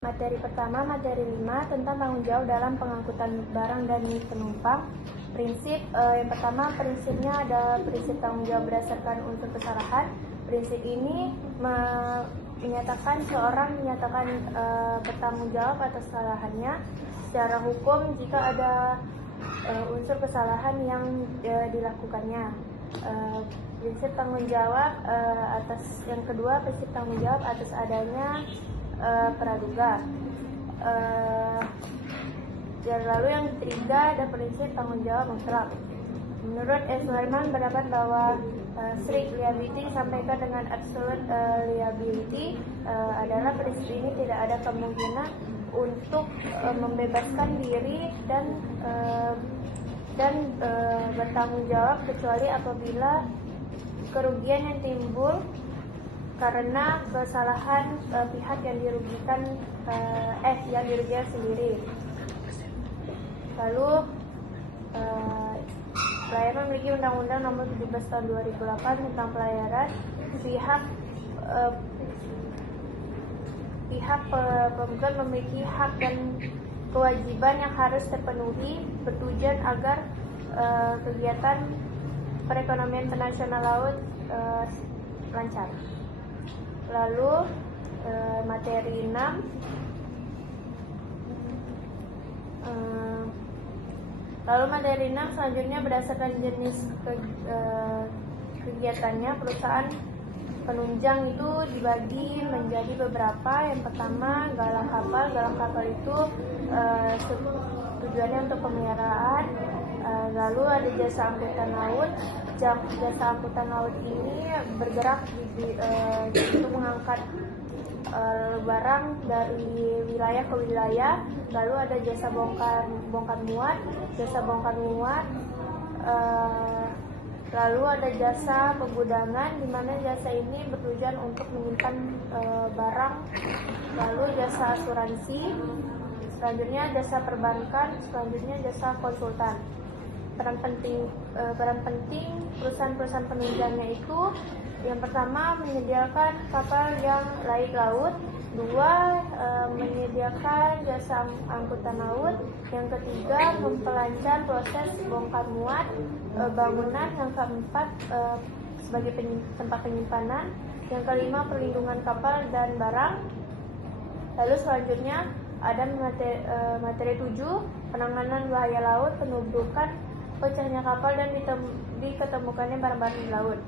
Materi pertama, materi 5 tentang tanggung jawab dalam pengangkutan barang dan penumpang. Prinsip yang pertama, prinsipnya ada prinsip tanggung jawab berdasarkan unsur kesalahan. Prinsip ini menyatakan seorang bertanggung jawab atas kesalahannya secara hukum jika ada unsur kesalahan yang dilakukannya. Prinsip tanggung jawab yang kedua, prinsip tanggung jawab atas adanya praduga. Dan lalu yang ketiga ada prinsip tanggung jawab mutlak. Menurut S. Sulaiman berpendapat bahwa strict liability disampaikan dengan absolute liability adalah prinsip ini tidak ada kemungkinan untuk membebaskan diri dan bertanggung jawab kecuali apabila kerugian yang timbul karena kesalahan pihak yang dirugikan sendiri. Lalu pelayaran memiliki Undang-Undang Nomor 17 Tahun 2008 tentang pelayaran. Pihak penggugat memiliki hak dan kewajiban yang harus terpenuhi bertujuan agar kegiatan perekonomian internasional laut lancar. Lalu materi 6 selanjutnya berdasarkan jenis kegiatannya, perusahaan penunjang itu dibagi menjadi beberapa. Yang pertama, galang kapal. Galang kapal itu tujuannya untuk pemeliharaan. Lalu ada jasa angkutan laut. Jasa angkutan laut ini bergerak untuk mengangkat barang dari wilayah ke wilayah. Lalu ada jasa bongkar muat. Lalu ada jasa penggudangan, di mana jasa ini bertujuan untuk menyimpan barang. Lalu jasa asuransi. Selanjutnya jasa perbankan. Selanjutnya jasa konsultan. Peran penting perusahaan-perusahaan penunjangnya itu, yang pertama menyediakan kapal yang laik laut, dua menyediakan jasa angkutan laut, yang ketiga memperlancar proses bongkar muat bangunan, yang keempat sebagai tempat penyimpanan, yang kelima perlindungan kapal dan barang. Lalu selanjutnya ada materi 7, penanganan bahaya laut, penubrukan, pecahnya kapal dan diketemukannya barang-barang di laut.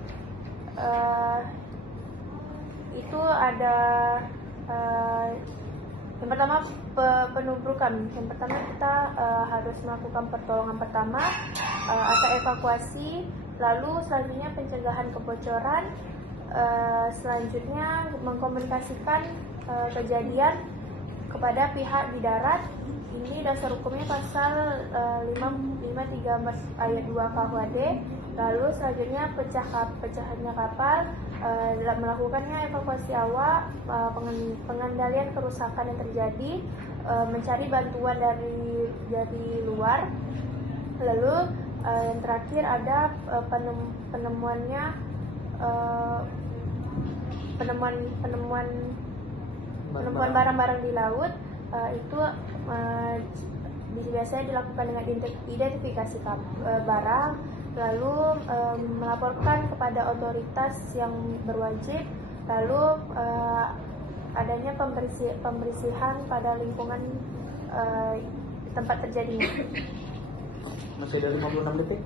Itu ada yang pertama penubrukan. Yang pertama kita harus melakukan pertolongan pertama atau evakuasi. Lalu selanjutnya pencegahan kebocoran. Selanjutnya mengkomunikasikan kejadian kepada pihak di darat. Ini dasar hukumnya pasal 534 ayat 2 KUHD. Lalu selanjutnya pecahannya kapal, melakukannya evakuasi awak, pengendalian kerusakan yang terjadi, mencari bantuan dari luar. Lalu yang terakhir ada penemuan barang-barang di laut. Itu biasanya dilakukan dengan identifikasi barang, lalu melaporkan kepada otoritas yang berwajib, lalu adanya pembersihan pada lingkungan tempat terjadinya. Masih ada 56 detik.